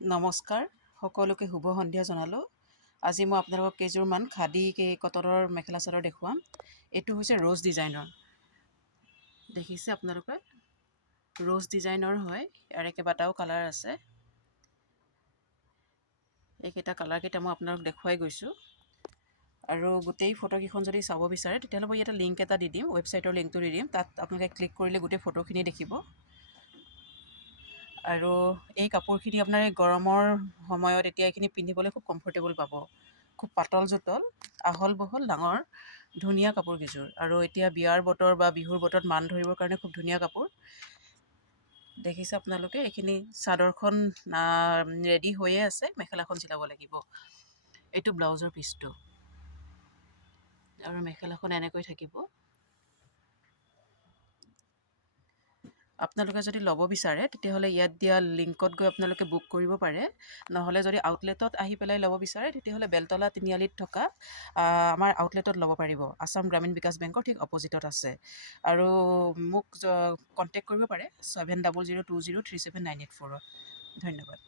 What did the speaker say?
নমস্কাৰ, সকলোকে শুভ সন্ধিয়া জনালোঁ। আজি মই আপোনালোকক কেইযোৰমান খাদী কটনৰ মেখেলা চাদৰ দেখুৱাম। এইটো হৈছে ৰ'জ ডিজাইনৰ। দেখিছে আপোনালোকে? ৰ'জ ডিজাইনৰ হয়। ইয়াৰে কেইবাটাও কালাৰ আছে। এইকেইটা কালাৰকেইটা মই আপোনালোকক দেখুৱাই গৈছোঁ। আৰু গোটেই ফটোকেইখন যদি চাব বিচাৰে তেতিয়াহ'লে মই ইয়াতে লিংক এটা দি দিম, ৱেবছাইটৰ লিংকটো দি দিম। তাত আপোনালোকে ক্লিক কৰিলে গোটেই ফটোখিনি দেখিব। আৰু এই কাপোৰখিনি আপোনাৰ এই গৰমৰ সময়ত এতিয়া এইখিনি পিন্ধিবলৈ খুব কমফৰ্টেবল পাব। খুব পাতল জোতল, আহল বহল, ডাঙৰ, ধুনীয়া কাপোৰ কেইযোৰ। আৰু এতিয়া বিয়াৰ বতৰ বা বিহুৰ বতৰত মান ধৰিবৰ কাৰণে খুব ধুনীয়া কাপোৰ। দেখিছে আপোনালোকে? এইখিনি চাদৰখন ৰেডি হৈয়ে আছে, মেখেলাখন চিলাব লাগিব। এইটো ব্লাউজৰ পিচটো আৰু মেখেলাখন এনেকৈ থাকিব। আপোনালোকে যদি ল'ব বিচাৰে তেতিয়াহ'লে ইয়াত দিয়া লিংকত গৈ আপোনালোকে বুক কৰিব পাৰে। নহ'লে যদি আউটলেটত আহি পেলাই ল'ব বিচাৰে তেতিয়াহ'লে বেলতলা তিনিআলিত থকা আমাৰ আউটলেটত ল'ব পাৰিব। আসাম গ্ৰামীণ বিকাশ বেংকৰ ঠিক অপজিটত আছে। আৰু মোক কণ্টেক্ট কৰিব পাৰে 7002037984ত। ধন্যবাদ।